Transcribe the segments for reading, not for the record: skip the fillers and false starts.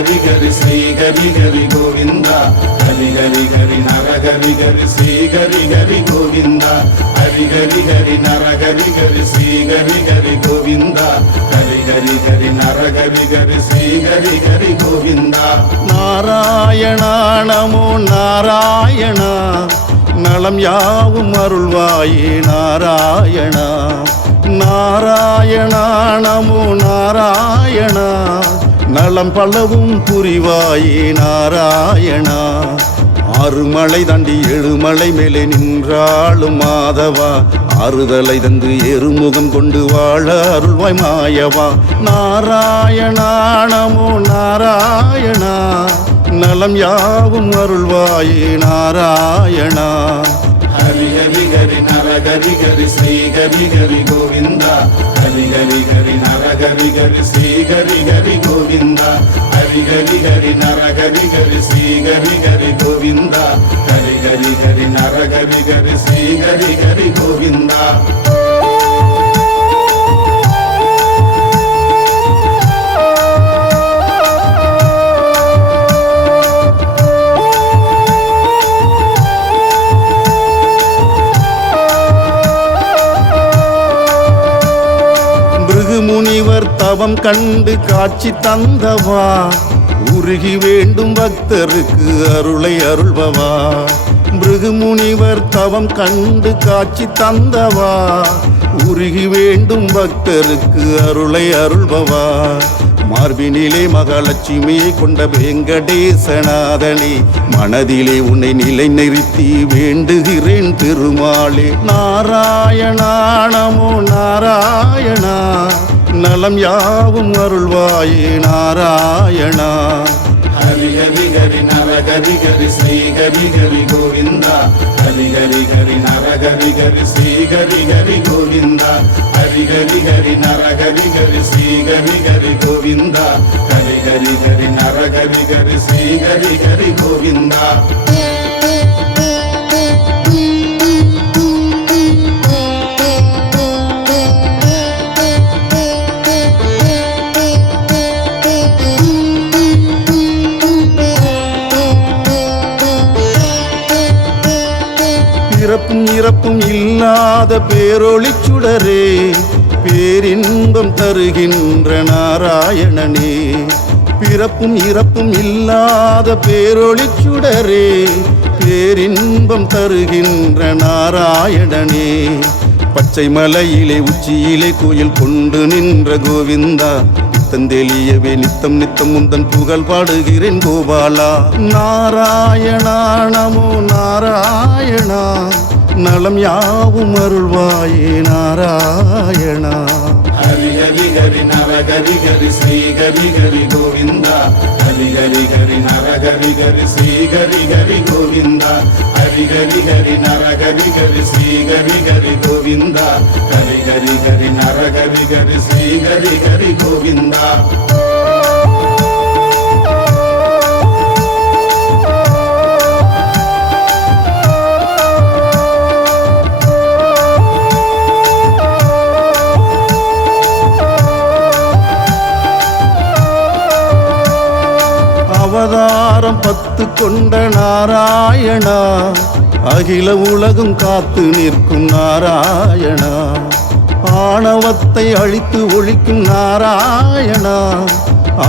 ஹரி ஹரி ஸ்ரீ ஹரி ஹரி கோவிந்தா ஹரி ஹரி ஹரி நர ஹரி ஹரி ஸ்ரீ ஹரி ஹரி கோவிந்தா ஹரி ஹரி ஹரி நர ஹரி ஹரி ஸ்ரீ ஹரி ஹரி கோவிந்தா ஹரி ஹரி ஹரி நர ஹரி ஹரி ஸ்ரீ ஹரி ஹரி கோவிந்தா. நாராயணா நமோ நாராயணா நலம் யாவும் அருள்வாயே நாராயணா. நாராயணா நமோ நாராயணா நலம் பலவும் புரிவாயே நாராயணா. ஆறுமலை தாண்டி எழுமலை மேலே நின்றாளும் மாதவா ஆறுதலை தந்து ஏறுமுகம் கொண்டு வாழ அருள்வாய் மாயவா. நாராயணா நமோ நாராயணா நலம் யாவும் அருள்வாயே நாராயணா. ஹரி ஹரி ஹரி நர ஹரி ஹரி ஸ்ரீ ஹரி ஹரி கோவிந்தா ஹரி ஹரி ஹரி நர ஹரி ஹரி ஸ்ரீ ஹரி ஹரி கோவிந்தா ஹரி ஹரி ஹரி நர ஹரி ஹரி ஸ்ரீ ஹரி ஹரி கோவிந்தா ஹரி ஹரி ஹரி நர ஹரி ஹரி ஸ்ரீ ஹரி ஹரி கோவிந்தா. முனிவர் தவம் கண்டு காட்சி தந்தவா உருகி வேண்டும் பக்தருக்கு அருளை அருள்பவா. பிருகு முனிவர் தவம் கண்டு காட்சி தந்தவா உருகி வேண்டும் பக்தருக்கு அருளை அருள்பவா. மார்பினிலே மகாலட்சுமியை கொண்ட வெங்கடேசநாதனே மனதிலே உன்னை நிலை நிறுத்தி வேண்டுகிறேன் பெருமாளே. நாராயணா நமோ நாராயணா நலம் யாவும் அருள்வாயே நாராயணா. ஹரி ஹரி ஹரி நர ஹரி ஹரி ஸ்ரீ ஹரி ஹரி கோவிந்தா ஹரி ஹரி ஹரி நர ஹரி ஹரி ஸ்ரீ ஹரி ஹரி கோவிந்தா ஹரி ஹரி ஹரி நர ஹரி ஹரி ஸ்ரீ ஹரி ஹரி கோவிந்தா ஹரி ஹரி ஹரி நர ஹரி ஹரி ஸ்ரீ ஹரி ஹரி கோவிந்தா. பிறப்பும் இறப்பும் இல்லாத பேரொளி சுடரே பேரின்பம் தருகின்ற நாராயணனே. பிறப்பும் இறப்பும் இல்லாத பேரொளி சுடரே பேரின்பம் தருகின்ற நாராயணனே. பச்சை மலையிலே உச்சியிலே கோயில் கொண்டு நின்ற கோவிந்தா தந்தெளியவே நித்தம் நித்தம் முந்தன் புகழ் பாடுகிறேன் கோபாலா. நாராயணா நமோ நாராயணா நலம் யாவும் அருள்வாயே நாராயணா. ஹரி ஹரி ஹரி நர ஹரி ஹரி ஸ்ரீ ஹரி ஹரி கோவிந்தா ஹரி ஹரி ஹரி நர ஹரி ஹரி ஸ்ரீ ஹரி ஹரி கோவிந்தா ஹரி ஹரி ஹரி நர ஹரி ஹரி ஸ்ரீ ஹரி ஹரி கோவிந்தா ஹரி ஹரி ஹரி நர ஹரி ஹரி ஸ்ரீ ஹரி ஹரி கோவிந்தா. அவதாரம் 10 கொண்ட நாராயணா அகில உலகும் காத்து நிற்கும் நாராயணா. ஆணவத்தை அழித்து ஒழிக்கும் நாராயணா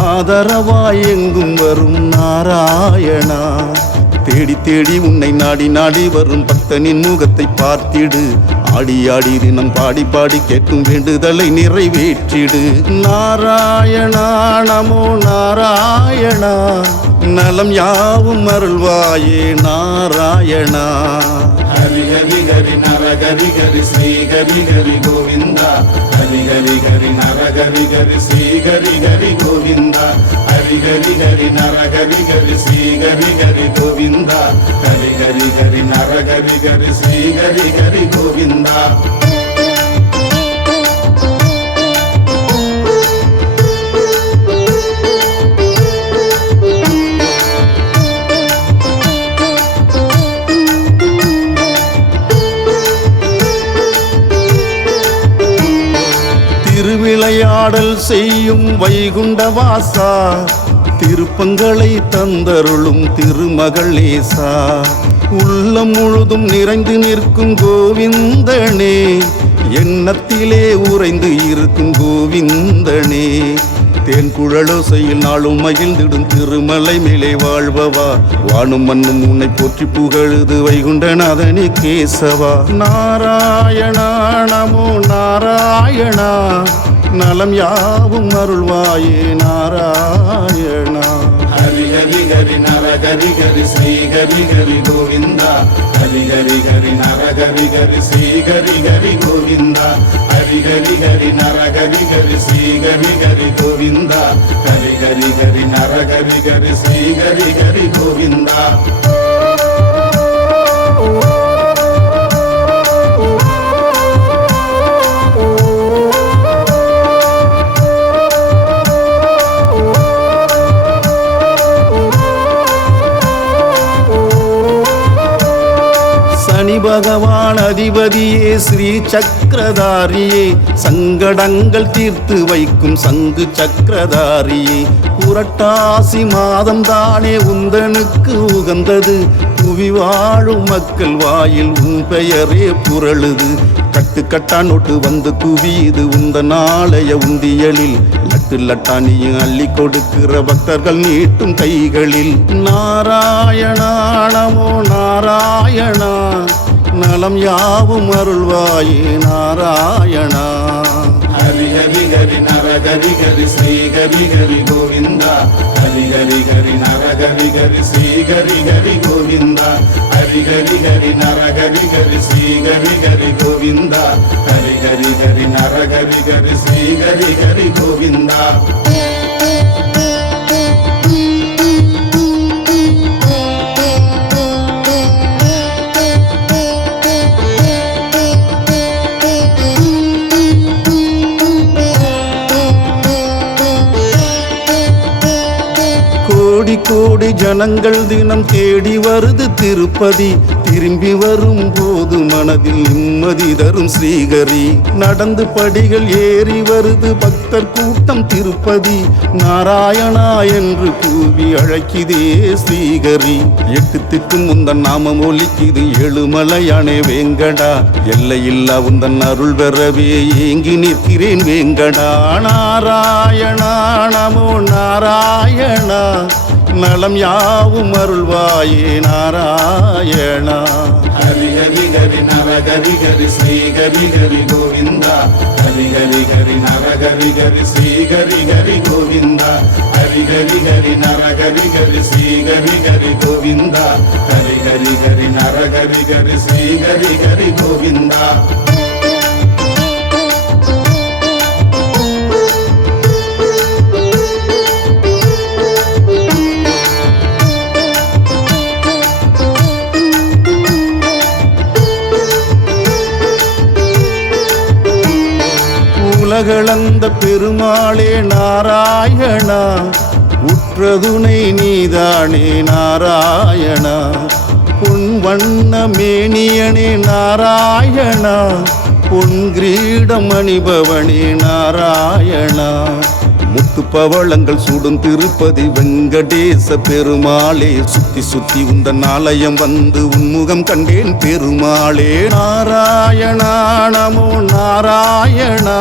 ஆதரவாய் எங்கும் வரும் நாராயணா. தேடி தேடி உன்னை நாடி நாடி வரும் பக்தனின் முகத்தை பார்த்திடு ஆடி ஆடி தினம் பாடி பாடி கேட்கும் வேண்டுதலை நிறைவேற்றிடு. நாராயணா நமோ நாராயணா நலம் யாவும் அருள்வாயே நாராயணா. ஹரி ஹரி ஹரி நர ஹரி ஹரி ஸ்ரீ ஹரி ஹரி கோவிந்தா ஹரி ஹரி ஹரி நர ஹரி ஹரி ஸ்ரீ ஹரி ஹரி கோவிந்தா ஹரி ஹரி ஹரி நர ஹரி ஹரி ஸ்ரீ ஹரி ஹரி கோவிந்தா ஹரி ஹரி ஹரி நர ஹரி ஹரி ஸ்ரீ ஹரி ஹரி கோவிந்தா. திருவிளையாடல் செய்யும் வைகுண்ட வாசா திருப்பங்களை தந்தருளும் திருமகள் நேசா, உள்ளம் முழுதும் நிறைந்து நிற்கும் கோவிந்தனே, எண்ணத்திலே உறைந்து இருக்கும் கோவிந்தனே, தேன் குழலோசையில் நாளும் மகிழ்ந்திடும் திருமலை மேலே வாழ்பவா, வானும் மண்ணும் உன்னை போற்றி புகழுது வைகுண்டநாதனே கேசவா. நாராயணா நமோ நாராயணா, நலம் யாவும் அருள்வாயே நாராயணா. ஹரி ஹரி ஹரி நர ஹரி ஹரி ஸ்ரீ ஹரி ஹரி கோவிந்தா, ஹரி ஹரி ஹரி நர ஹரி ஹரி ஸ்ரீ ஹரி ஹரி கோவிந்தா, ஹரி ஹரி ஹரி நர ஹரி ஹரி ஸ்ரீ ஹரி ஹரி கோவிந்தா, ஹரி ஹரி ஹரி நர ஹரி ஹரி ஸ்ரீ ஹரி ஹரி கோவிந்தா. சனி பகவான் அதிபதியே ஸ்ரீ சக்கரதாரியே, சங்கடங்கள் தீர்த்து வைக்கும் சங்கு சக்கரதாரியே, புரட்டாசி மாதம் தானே உந்தனுக்கு உகந்தது, புவி வாழும் மக்கள் வாயில் உன் பெயரே புரளுது, கட்டுக்கட்டா நோட்டு வந்து குவியுது உந்தன் ஆலய உந்தியலில், லட்டு லட்டானியும் அள்ளி கொடுக்கிற பக்தர்கள் நீட்டும் கைகளில். நாராயணா நமோ நாராயணா, நலம் யாவும் அருள்வாயே நாராயணா. ஹரி ஹரி ஹரி நர ஹரி ஹரி ஸ்ரீ ஹரி ஹரி கோவிந்தா, ஹரி ஹரி ஹரி நர ஹரி ஹரி ஸ்ரீ ஹரி ஹரி கோவிந்தா, ஹரி ஹரி ஹரி நர ஹரி ஹரி ஸ்ரீ ஹரி ஹரி கோவிந்தா, ஹரி ஹரி ஹரி நர ஹரி ஹரி ஸ்ரீ ஹரி ஹரி கோவிந்தா. கோடி கோடி ஜனங்கள் தினம் தேடி வருது திருப்பதி, திரும்பி வரும் போது மனதில் நிம்மதி தரும் ஸ்ரீஹரி, நடந்து படிகள் ஏறி வருது பக்தர் கூட்டம் திருப்பதி, நாராயணா என்று கூவி அழைக்குதே ஸ்ரீஹரி, எட்டு திக்கும் உந்தன் நாமம் ஒலிக்குது ஏழுமலையானே வேங்கடா, எல்லையில்லா உந்தன் அருள் பெறவே ஏங்கி நிற்கிறேன் வேங்கடா. நாராயணா நமோ நாராயணா, நலம் யாவும் அருள்வாயே நாராயணா. ஹரி ஹரி ஹரி நர ஹரி ஹரி ஸ்ரீ ஹரி ஹரி கோவிந்தா, ஹரி ஹரி ஹரி நர ஹரி ஹரி ஸ்ரீ ஹரி ஹரி கோவிந்தா, ஹரி ஹரி ஹரி நர ஹரி ஹரி ஸ்ரீ ஹரி ஹரி கோவிந்தா, ஹரி ஹரி ஹரி நர ஹரி ஹரி ஸ்ரீ ஹரி ஹரி கோவிந்தா. உலகளந்த பெருமாளே நாராயணா, உற்றதுணை நீதானே நாராயணா, பொன் வண்ண மேனியனே நாராயணா, பொன் கிரீடம் அணிபவனே நாராயணா, முத்து பவளங்கள் சூடும் திருப்பதி வெங்கடேச பெருமாளே, சுத்தி சுத்தி உந்தன் ஆலயம் வந்து உன்முகம் கண்டேன் பெருமாளே. நாராயணா நமோ நாராயணா,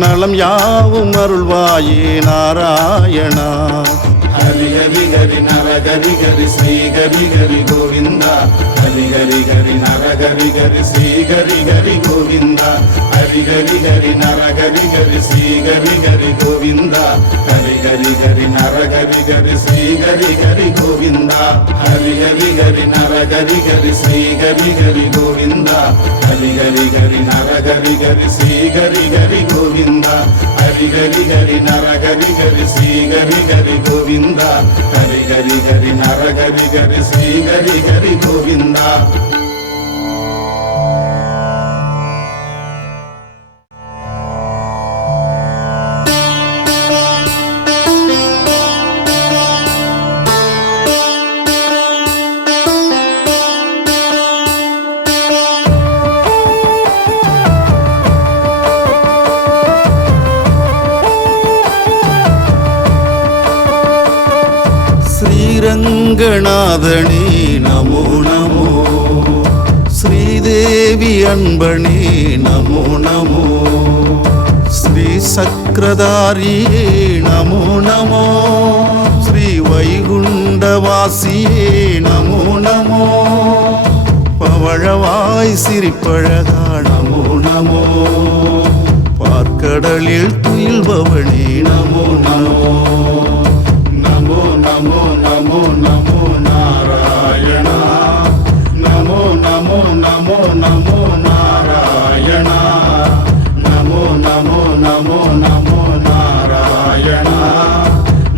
நலம் யாவும் அருள்வாயே நாராயணா. ஹரி ஹரி ஹரி நர ஹரி ஹரி ஸ்ரீ ஹரி ஹரி கோவிந்தா, ஹரி ஹரி ஹரி நர ஹரி ஹரி ஸ்ரீ ஹரி ஹரி கோவிந்தா, ஹரி ஹரி ஹரி நர ஹரி ஹரி ஸ்ரீ ஹரி ஹரி கோவிந்தா, ஹரி ஹரி ஹரி நர ஹரி ஹரி ஸ்ரீ ஹரி ஹரி கோவிந்தா, ஹரி ஹரி ஹரி நர ஹரி ஹரி ஸ்ரீ ஹரி ஹரி கோவிந்தா, ஹரி ஹரி ஹரி நர ஹரி ஹரி ஸ்ரீ ஹரி ஹரி கோவிந்தா, ஹரி ஹரி ஹரி நர ஹரி ஹரி ஸ்ரீ ஹரி ஹரி கோவிந்தா, ஹரி ஹரி ஹரி நர ஹரி ஹரி ஸ்ரீ ஹரி ஹரி கோவிந்தா. ரங்கநாதனே நமோ நமோ, ஸ்ரீதேவி அன்பனே நமோ நமோ, ஸ்ரீ சக்கரதாரியே நமோ நமோ, ஸ்ரீ வைகுண்டவாசியே நமோ நமோ, பவழவாய் சிரிப்பழகா நமோ நமோ, பார்க்கடலில் துயில்பவனே நமோ நமோ. நமோ நமோ நமோ நமோ நாராயணா, நமோ நமோ நமோ நமோ நாராயணா, நமோ நமோ நமோ நமோ நாராயணா,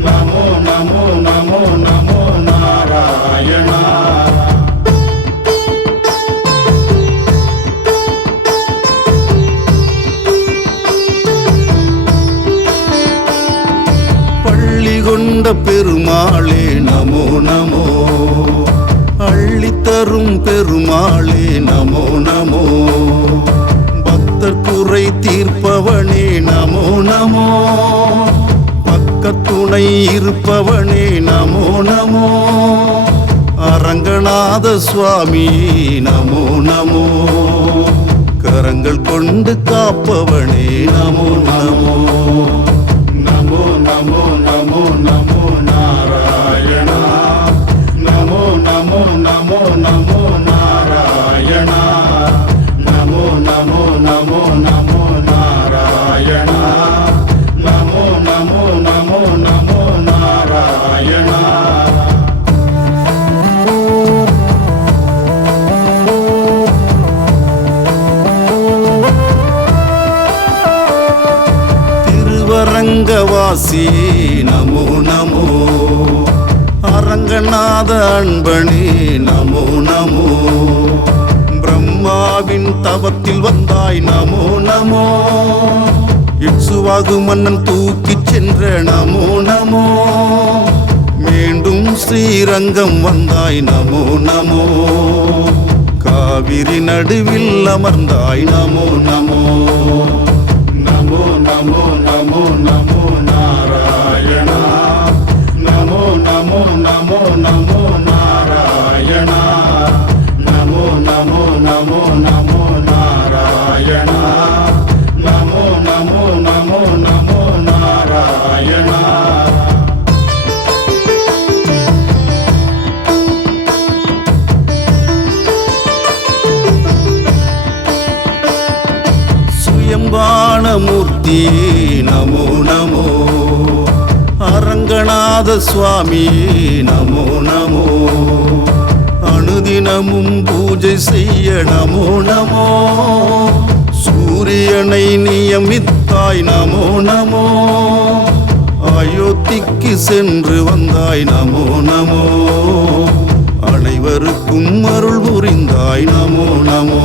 நமோ நமோ நமோ நமோ நாராயணா. பள்ளி கொண்ட பெருமாளே நமோ நமோ, அள்ளித்தரும் பெருமாளே நமோ நமோ, பக்தர் குறை தீர்ப்பவனே நமோ நமோ, பக்கத்துணை இருப்பவனே நமோ நமோ, அரங்கநாத சுவாமி நமோ நமோ, கரங்கள் கொண்டு காப்பவனே நமோ நமோ. நமோ நமோ நமோ நமோ நாராயணா, நமோ நமோ நமோ நமோ நாராயணா, நமோ நமோ நமோ நமோ நாராயணா, நமோ நமோ நமோ நமோ நாராயணா. திருவரங்கவாசியே நமோ நமோ, அரங்கநாத அன்பனே நமோ நமோ, பிரம்மாவின் தவத்தில் வந்தாய் நமோ நமோ, இட்சுவாகு மன்னன் தூக்கிச் சென்ற நமோ நமோ, மீண்டும் ஸ்ரீரங்கம் வந்தாய் நமோ நமோ, காவிரி நடுவில் அமர்ந்தாய் நமோ நமோ. நமோ நமோ நமோ நமோ நாராயணா, நமோ நமோ நமோ நமோ நாராயணா, நமோ நமோ நமோ நமோ நாராயணா, நமோ நமோ நமோ நமோ நாராயணா. சுயம்பாணமூர்த்தியே நமோ நமோ, அரங்கநாத சுவாமியே நமோ நமோ, அனுதினமும் பூஜை செய்ய நமோ நமோ, சூரியனை நியமித்தாய் நமோ நமோ, அயோத்திக்கு சென்று வந்தாய் நமோ நமோ, அனைவருக்கும் அருள் புரிந்தாய் நமோ நமோ.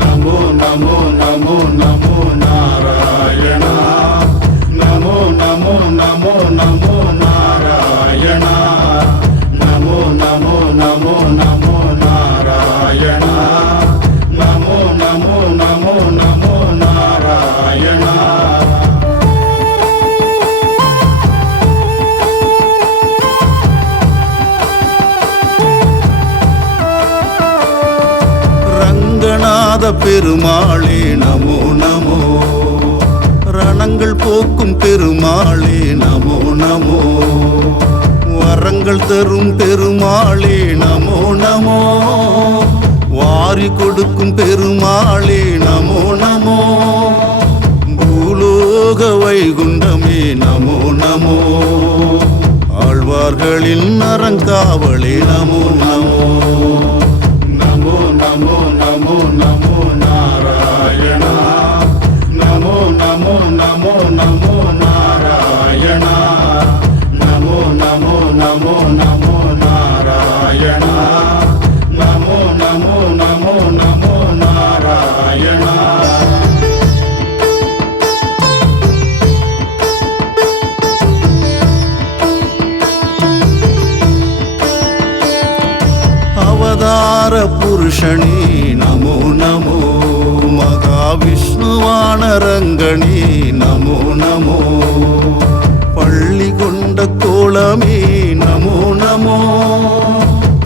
நமோ நமோ நமோ நமோ நாராயணா, நமோ நமோ நமோ நமோ நாராயணா, நமோ நமோ நமோ நமோ நாராயணா, நமோ நமோ நமோ நமோ நாராயணா. ரங்கநாத பெருமாளே நமோ நமோ, ரணங்கள் போக்கும் பெருமாளே நமோ நமோ, வரங்கள் தரும் பெருமாளே நமோ நமோ, வாரி கொடுக்கும் பெருமாளே நமோ நமோ, பூலோக வைகுண்டமே நமோ நமோ, ஆழ்வார்களின் அறங்காவலே நமோ நமோ. நமோ நமோ நமோ நமோ நாராயணா, நமோ நமோ நமோ நமோ நாராயணா, நமோ நமோ நமோ நமோ நாராயணா, நமோ நமோ நமோ நமோ நாராயணா. அவதார புருஷனே நமோ நமோ, மகாவிஷ்ணுவான ரங்கனே நமோ நமோ, பள்ளி கொண்ட கோலமே நமோ நமோ நமோ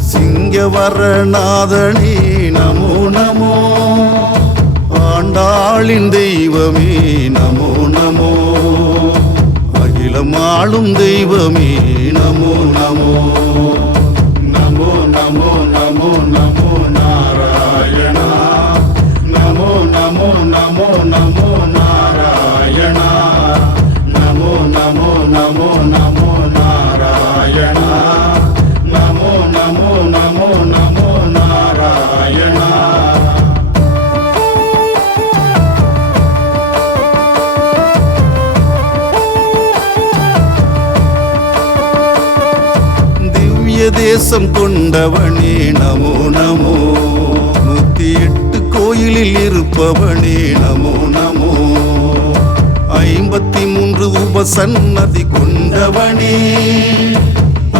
சிங்கவரநாதனே நமோ நமோ ஆண்டாளின் தெய்வமே நமோ நமோ அகிலம் ஆளும் தெய்வமே நமோ நமோ நமோ நமோ நமோ நமோ நாராயணா நமோ நமோ நமோ நமோ நாராயணா நமோ நமோ நமோ நமோ நாராயணா நமோ நமோ நமோ நமோ நாராயணா தேசம் கொண்டவனே நமோ நமோ 108 கோயிலில் இருப்பவனே நமோ நமோ 53 உபசன்னதி கொண்டவனே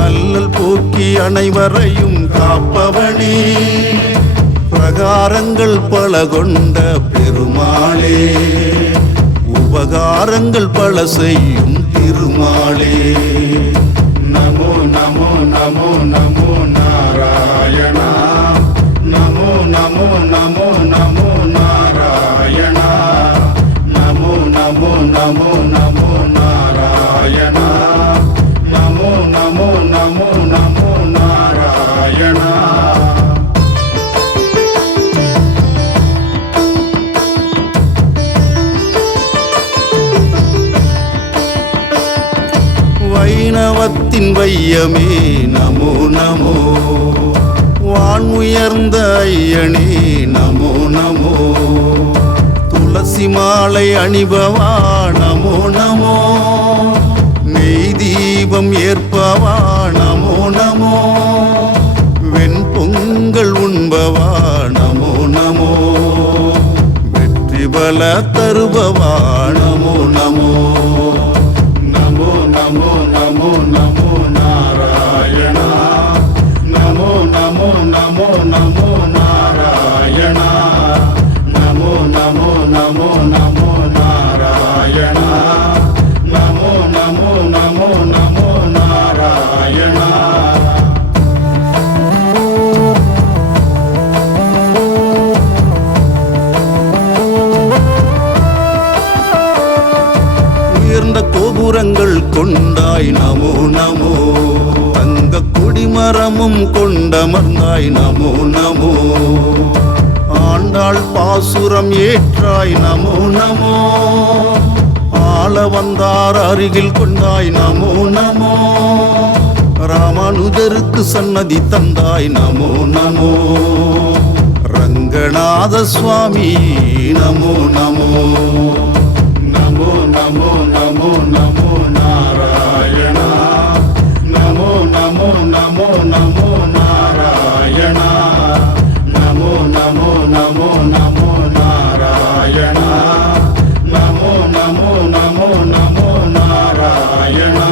அல்லல் போக்கி அனைவரையும் காப்பவனே பிரகாரங்கள் பல கொண்ட பெருமாளே உபகாரங்கள் பல செய்யும் திருமாளே நமோ நமோ நமோ நமோ நாராயணா நமோ நமோ நமோ நமோ நாராயணா நமோ நமோ நமோ நமோ நாராயணா நமோ நமோ நமோ நமோ நாராயணா வைணவத்தின் வையமே நமோ நமோ வான் உயர்ந்த ஐயனே நமோ நமோ துளசி மாலை அணிபவா நமோ நமோ நெய் தீபம் ஏற்பவா நமோ நமோ வெண்பொங்கல் உண்பவா நமோ நமோ வெற்றி பல தருபவா நமோ நமோ நமோ நமோ நமோ நமோ நாராயணா நமோ நமோ நமோ நமோ நாராயணா நமோ நமோ நமோ நமோ நாராயணா நமோ நமோ நமோ நமோ நாராயணா உயர்ந்த கோபுரங்கள் கொண்டாய் நமோ நமோ தங்க கொடிமரமும் கொண்டமர்ந்தாய் நமோ நமோ ஆண்டாள் பாசுரம் ஏற்றாய் நமோ நமோ ஆள வந்தார் அருகில் கொண்டாய் நமோ நமோ ராமானுஜருக்கு சன்னதி தந்தாய் நமோ நமோ ரங்கநாத சுவாமி நமோ நமோ நமோ நமோ நமோ நமோ நாராயணா நமோ நமோ நமோ நமோ நாராயணா நமோ நமோ நமோ நமோ நாராயணா நமோ நமோ நமோ நமோ நாராயணா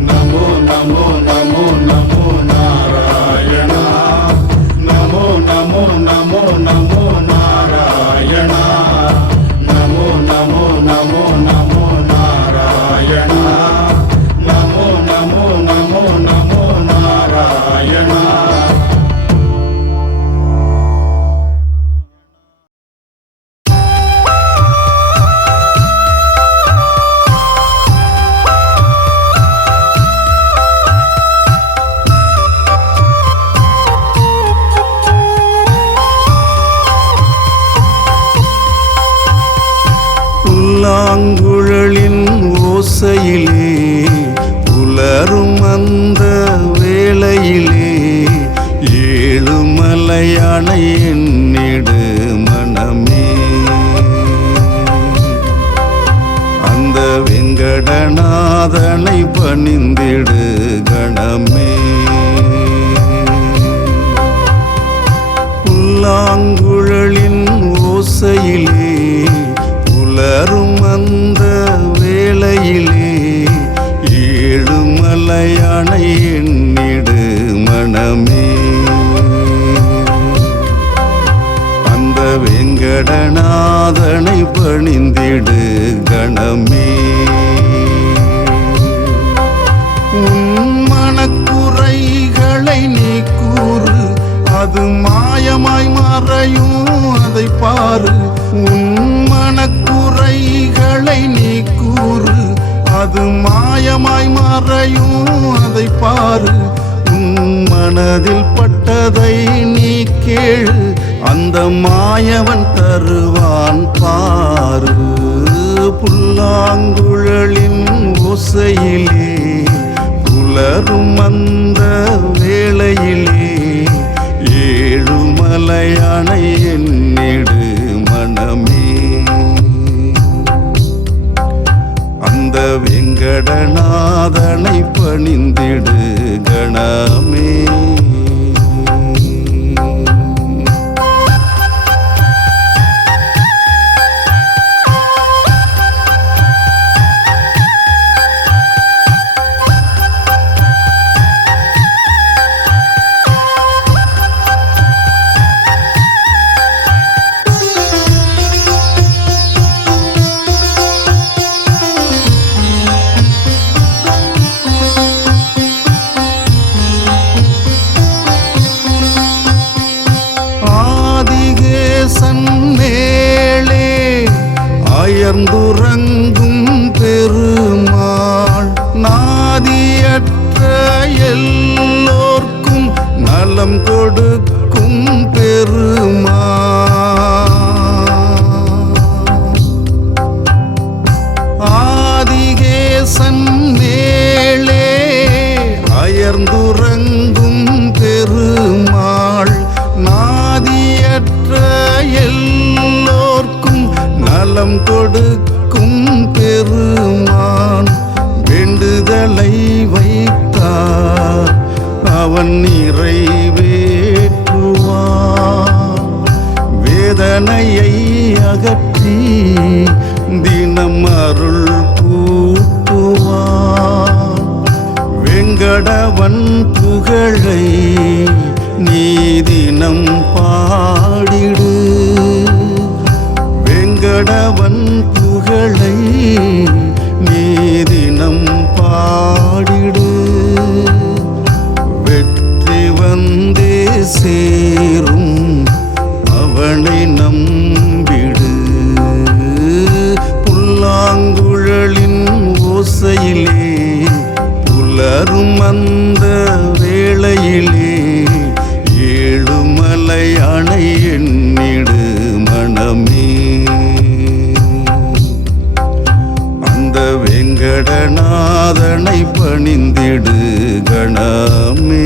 நமோ நமோ நமோ நமோ நாராயணா நமோ நமோ நமோ நமோ நாராயணா நமோ நமோ நமோ நமோ நாராயணா நமோ நமோ நமோ நமோ நாராயணா புல்லாங்குழலின் ஓசையிலே புலரும் அந்த வேளையிலே ஏழுமலையான என்னிடு மனமே அந்த வெங்கடநாதனை பணிந்திடு கணமே புல்லாங்குழலின் ஓசையிலே புலரும் அந்த வேளையிலே ஏழுமலையான என்னிடு மனமே அந்த வெங்கடநாதனை பணிந்திடு கணமே உன் மனக்கு அது மாயமாய் மறையும் அதை பாரு. உன் மனக்குறைகளை நீ கூறு. அது மாயமாய் மறையும் அதை பாரு. உன் மனதில் பட்டதை நீ கேளு. அந்த மாயவன் தருவான் பாரு. புல்லாங்குழலின் ஓசையிலே புலரும் அந்த வேளையிலே ஏழுமலையானை எண்ணிடு மனமே. அந்த வெங்கடநாதனை பணிந்திடு கணமே. மேலே அயர்ந்துறங்கும் பெருமாள் நாதியற்ற எல்லோர்க்கும் நலம் கொடுக்கும் பெருமாள். ஆதிகேசன் மேலே அயர்ந்துறங்கும் பெருமாள் நாதியற்ற எல்லோர்க்கும் நலம் கொடுக்கும் பெருமான். வேண்டுதலை வைத்தார் அவன் நிறைவேற்றுவான். வேதனையை அகற்றி தினம் அருள் கூட்டுவான். வெங்கடவன் புகழை நீ தினம் பாடிடு. வெங்கடவன் புகழை நீ தினம் பாடிடு. வெற்றி வந்தே சேரும் அவனை நம்பிடு. புல்லாங்குழலின் ஓசையிலே புலரும் அந்த வேளையிலே ஏழுமலையானை எண்ணிடு மனமே. அந்த வெங்கடநாதனை பணிந்திடு கணமே.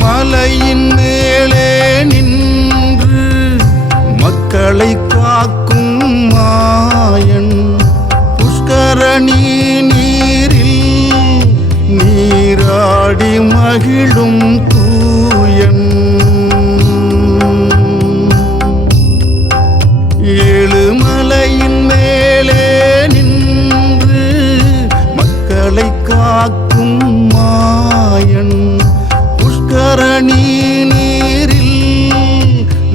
மலையின் மேலே நின்று மக்களை காக்கும் மாயன். புஷ்கரணி நீரில் நீராடி மகிழும் தூயன். ஏழுமலையின் மேலே நின்று மக்களை காக்கும் மாயன். புஷ்கரணி நீரில்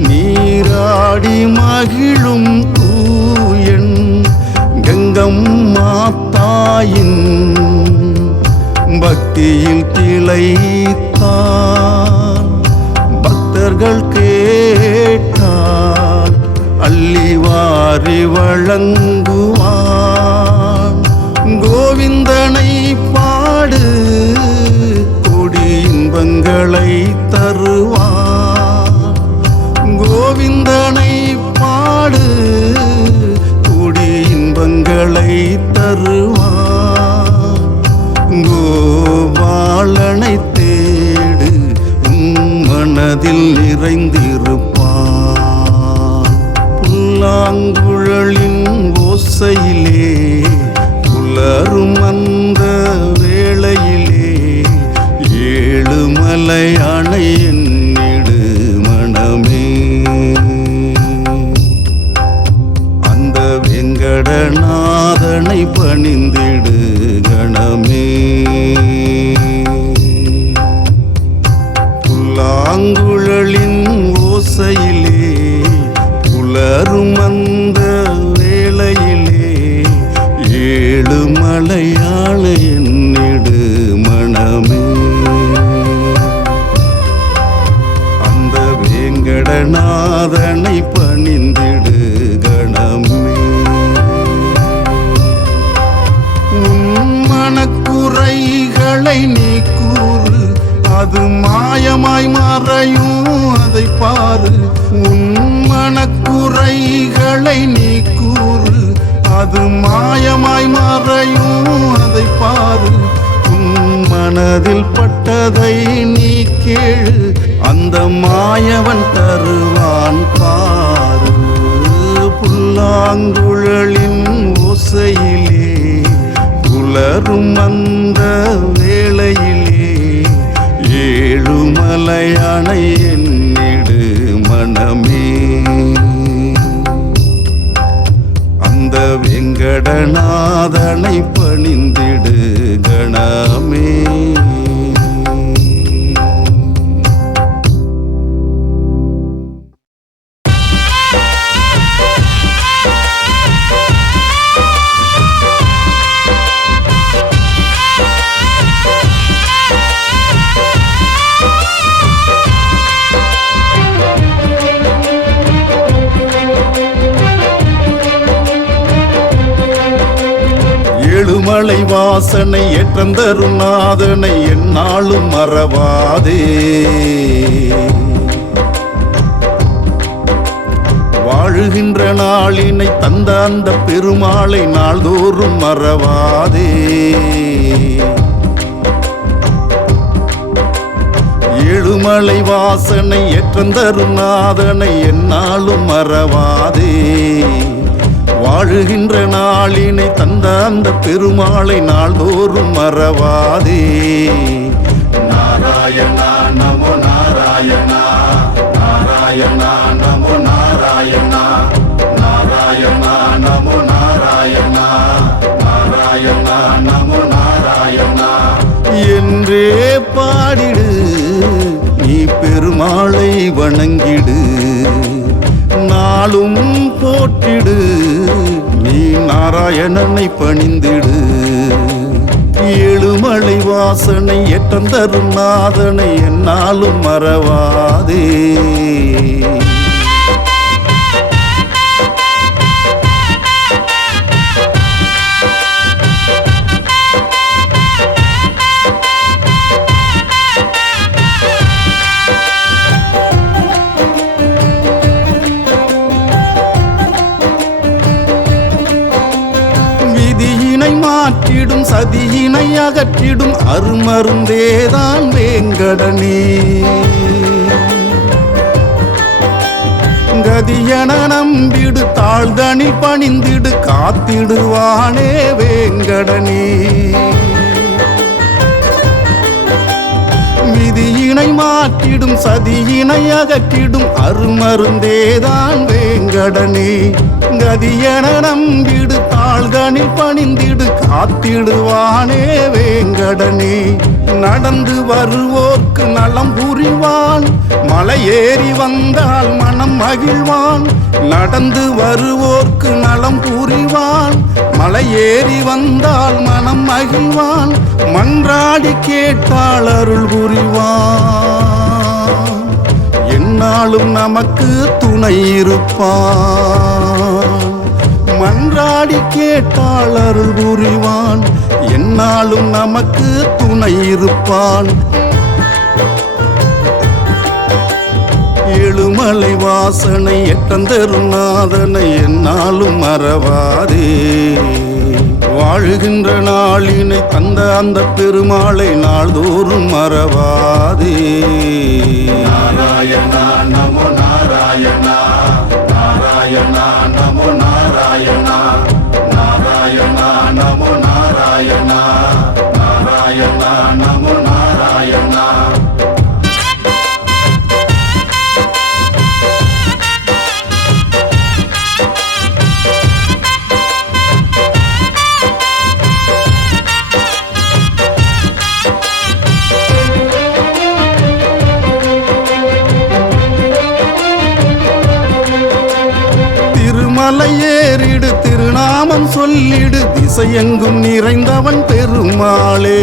நீராடி மகிழும் தூயன். கங்கம்மா தாயின் பக்தியில் திளைத்தான். பக்தர்கள் கேட்டால் அள்ளி வாரி வழங்குவான். கோவிந்தனை பாடு கொடி இன்பங்களை தருவான். கோவிந்தனை பாடு கொடி இன்பங்களை தருவான். கோபாலனை தேடு உன் மனதில் நிறைந்திருப்பான். புல்லாங்குழலின் ஓசையிலே புலரும் அந்த என்னிடு மனமே. அந்த வேங்கடநாதனை பணிந்திடு கணமே. உன் மனக்குறைகளை நீ கூறு, அது மாயமாய் மறையும் அதை பாரு. உன் மனக்குறைகளை நீ கூறு, அது மாயமாய் மறையும் அதை பாரு. உன் மனதில் பட்டதை நீ கேளு, அந்த மாயவன் தருவான் பாரு. புல்லாங்குழலின் ஓசையிலே புலரும் அந்த வேளையிலே ஏழுமலையானை என்னிடு மனமே. அந்த வெங்கடநாதனை பணிந்திடு கணமே. ஏழுமலை வாசனை ஏற்றந்தரும் நாதனை எந்நாளும் மறவாதே. வாழுகின்ற நாளினை தந்த அந்த பெருமாளை நாள்தோறும் மறவாதே. ஏழுமலை வாசனை ஏற்றந்தரும் நாதனை எந்நாளும் மறவாதே. வாழுகின்ற நாளினை தந்த அந்த பெருமாளை நாள்தோறும் மறவாதே. நாராயணா நமோ நாராயணா, நாராயணா நமோ நாராயணா, நாராயணா நமோ நாராயணா, நாராயணா நமோ நாராயணா என்றே பாடிடு, நீ பெருமாளை வணங்கிடு. நாளும் போற்றிடு, நீ நாராயணனை பணிந்திடு. ஏழுமலை வாசனை ஏற்றந்தரும் நாதனை எந்நாளும் மறவாதே. மாற்றிடும் சதியினை அகற்றிடும் அருமருந்தேதான் வேங்கடனே. கதியன நம்பிடு, தாழ்தனில் பணிந்திடு, காத்திடுவானே வேங்கடனே. விதியினை மாற்றிடும் சதியினை அகற்றிடும் அருமருந்தேதான் வேங்கடனே. கதியன நம்பிடு, தாழ்தனில் பணிந்திடு, காத்திடுவானே வேங்கடனே. நடந்து வருவோர்க்கு நலம் புரிவான், மலையேறி வந்தால் மனம் மகிழ்வான். நடந்து வருவோர்க்கு நலம் புரிவான், மலையேறி வந்தால் மனம் மகிழ்வான். மன்றாடி கேட்டால் அருள் புரிவான், எந்நாளும் நமக்கு துணை இருப்பான். மன்றாடி கேட்டால் அருள் புரிவான், எந்நாளும் நமக்கு துணை இருப்பான். ஏழுமலை வாசனை ஏற்றந்தரும் நாதனை எந்நாளும் மறவாதே. வாழுகின்ற நாளினை தந்த அந்த பெருமாளை நாள்தோறும் மறவாதே. நாராயணா நமோ நாராயணா, நாராயணா நமோ நாராயணா, நாராயணா நமோ நாராயணா, நாராயணா நமோ நாராயணா. மலை ஏறிடு, திருநாம திருநாமம் சொல்லிடு திசையெங்கும் நிறைந்தவன் பெருமாளே.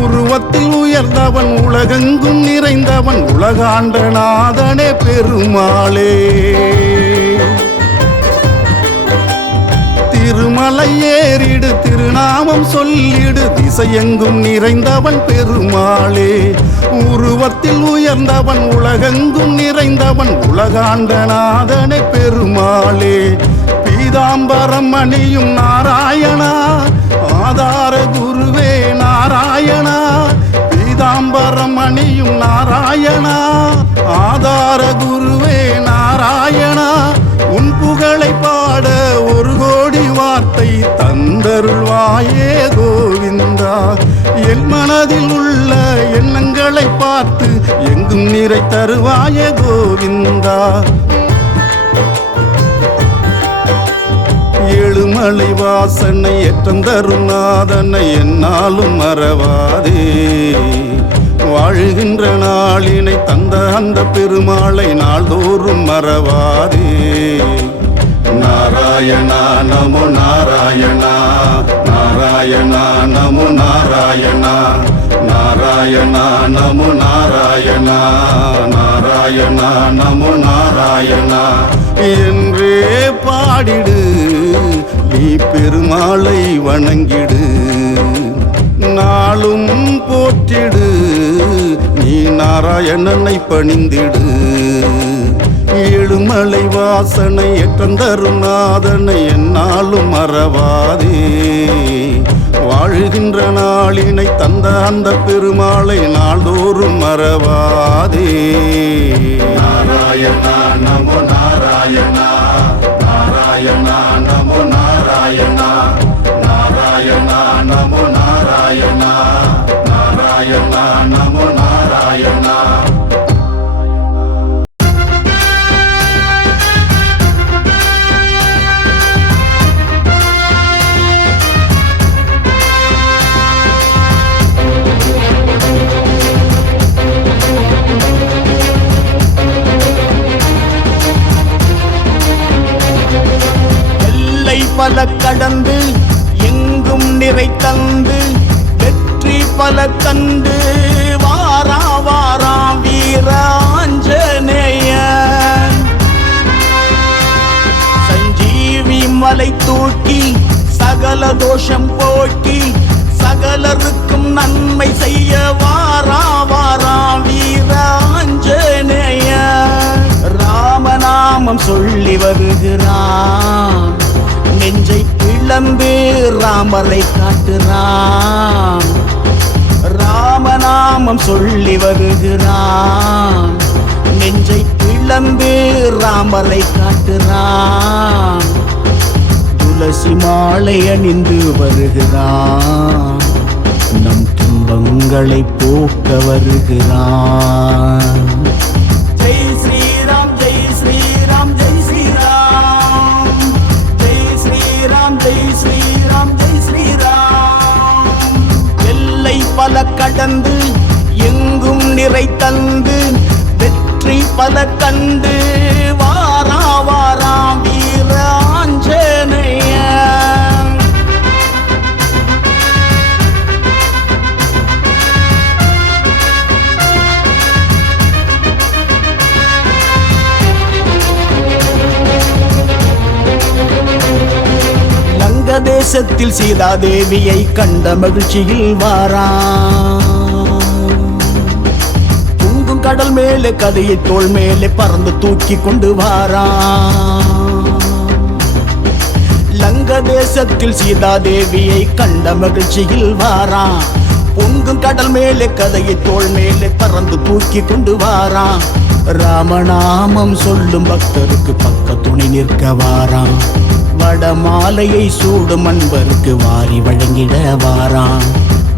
உருவத்தில் உயர்ந்தவன் உலகெங்கும் நிறைந்தவன் உலகாண்ட நாதனே பெருமாளே. திருமலை ஏறிடு திருநாமம் சொல்லிடு திசையெங்கும் நிறைந்தவன் பெருமாளே. உருவத்தில் உயர்ந்தவன் உலகெங்கும் நிறைந்தவன் உலகாண்ட நாதனே பெருமாளே. பீதாம்பரம் அணியும் நாராயணா ஆதார குருவே நாராயணா. பீதாம்பரம் அணியும் நாராயணா ஆதார குருவே நாராயணா. உன் புகழை பாட ஒரு கோடி வார்த்தை தந்தருள்வாயே கோவிந்தா. என் மனதில் உள்ள எண்ணங்களை பார்த்து எங்கும் நிறை தருவாயே கோவிந்தா. ஏழுமலை வாசனை ஏற்றந்தரும் நாதனை என்னாலும் மறவாதே. வாழுகின்ற நாளினை தந்த அந்த பெருமாளை நாள்தோறும் மறவாதே. நாராயணா நமோ நாராயணா நாராயணா நமோ நாராயணா நாராயணா நமோ நாராயணா நாராயணா நமோ நாராயணா என்றே பாடிடு நீ பெருமாளை வணங்கிடு. நாளும் போற்றிடு நீ நாராயணனை பணிந்திடு. ஏழுமலை வாசனை ஏற்றந்தரும் நாதனை என்னாலும் மறவாதே. வாழுகின்ற நாளினை தந்த அந்த பெருமாளை நாள்தோறும் மறவாதே. நாராயணா நமோ நாராயணா நாராயணா நமோ நாராயணா நாராயணா நமோ நாராயணா நாராயணா நமோ நாராயணா. பல கடந்து எங்கும் நிறை தந்து வெற்றி பல கண்டு வாரா வாரா வீராஞ்சநேயன். சஞ்சீவி மலை தூக்கி சகல தோஷம் போக்கி சகலருக்கும் நன்மை செய்ய வாரா வாரா வீராஞ்சநேயன். ராமநாமம் சொல்லி வருகிறான் நெஞ்சை பிளந்து ராமரை காட்டுறான். ராமநாமம் சொல்லி வருகிறான் நெஞ்சை பிளந்து ராமரை காட்டுறான். துளசி மாலை அணிந்து வருகிறான் நம் துன்பங்களை போக்க வருகிறான். ஜெய் ஸ்ரீராம் ஜெய் ஸ்ரீராம் ஜெய் ஸ்ரீராம் ஜெய் ஸ்ரீராம் ஜெய் ஸ்ரீராம் ஜெய் ஸ்ரீராம். எல்லை பல கடந்து எங்கும் நிறை தந்து வெற்றி பல கண்டு வாரா வாரா வீராஞ்சநேயன். லங்க தேசத்தில் சீதாதேவியை கண்ட மகிழ்ச்சியில் வாரான். பொங்கும் கடல் மேலே கதையை தோள் மேலே பறந்து தூக்கி கொண்டு வாரான். லங்க தேசத்தில் சீதாதேவியை கண்ட மகிழ்ச்சியில் வாரான். பொங்கும் கடல் மேலே கதையை தோள் மேலே பறந்து தூக்கி கொண்டு வாரான். ராமநாமம் சொல்லும் பக்தருக்கு பக்க துணை நிற்க வாரான். வடமாலையை சூடும் அன்பருக்கு வாரி வழங்கிட வாரான்.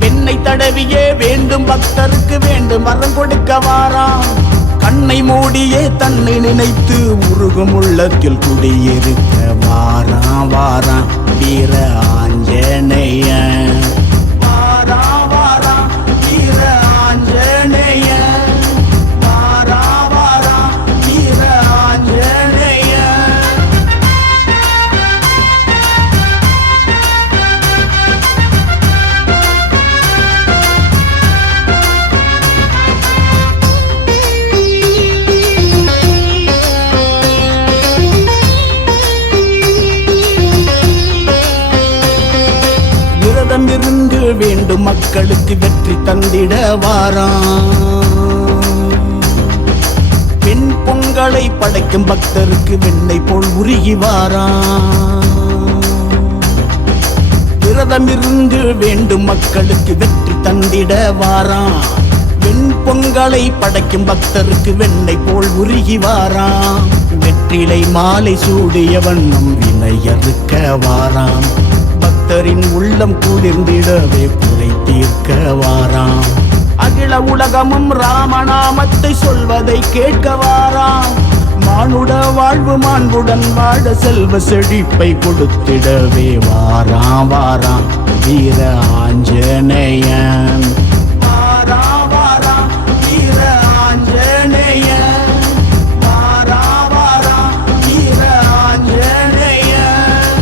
பெண்ணை தடவியே வேண்டும் பக்தருக்கு வேண்டும் வரம் கொடுக்க வாரான். கண்ணை மூடியே தன்னை நினைத்து உருகும் உள்ளத்தில் குடியிருக்க வாரான் வாரான் வீர ஆஞ்சநேயன். வாரான் வாரான் வீர ஆஞ்சநேயன். வாரான் வாரான் வீர ஆஞ்சநேயன். விரதம் இருந்து வேண்டும் மக்களுக்கு வெற்றி தந்திட வாராம். பெண் பொங்கலை படைக்கும் பக்தருக்கு வெண்ணெய் போல் உருகி வாராம். விரதம் இருந்து வேண்டும் மக்களுக்கு வெற்றி தந்திட வாராம். வெண் பொங்கலை படைக்கும் பக்தருக்கு வெண்ணெய் போல் உருகி வாராம். வெற்றிலை மாலை சூடிய வண்ணம் வினையறுக்க வாராம். பக்தரின் உள்ளம் குளிர்ந்திடவே குறை தீர்க்க வாராம். அகில உலகமும் ராமநாமத்தை சொல்வதை கேட்க வாராம். மானுட வாழ்வு மாண்புடன் வாழ செல்வ செழிப்பை கொடுத்திடவே வாராம் வாராம் வீர ஆஞ்சநேயன். வாராம் வாராம் வீர ஆஞ்சநேயன். வாராம் வாராம் வீர ஆஞ்சநேயன்.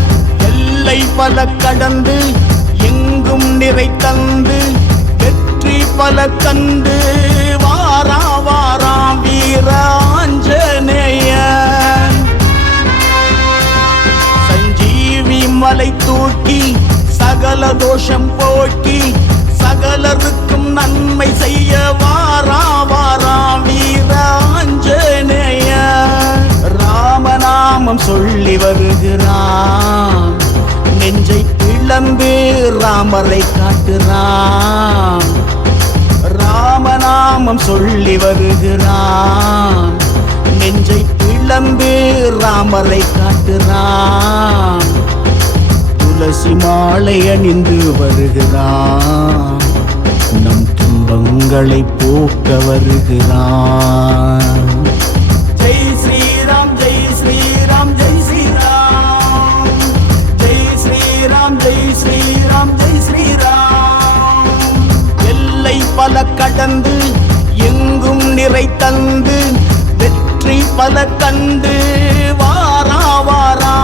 எல்லை பல கடந்து எங்கும் நிறை தந்து வெற்றி பல கண்டு வாராம் வாராம் வீர ஆஞ்சநேயன். சஞ்சீவி மலை தூக்கி சகல தோஷம் போக்கி சகலருக்கும் நன்மை செய்ய வாராம் வாராம் வீர ஆஞ்சநேயன். ராமநாமம் சொல்லி வருகிறான். நெஞ்சை பிளந்து ராமரை காட்டுறான். ராமநாமம் சொல்லி வருகிறான். நெஞ்சை பிளந்து ராமரை காட்டுறான். துளசி மாலை அணிந்து வருகிறான். நம் துன்பங்களை போக்க வருகிறான். ஜெய் ஸ்ரீராம் ஜெய் ஸ்ரீராம் ஜெய் ஸ்ரீராம். ஜெய் ஸ்ரீராம் ஜெய் ஸ்ரீராம் ஜெய் ஸ்ரீராம். எல்லை பல கடந்து எங்கும் நிறை தந்து வெற்றி பல கண்டு வாரா வாரா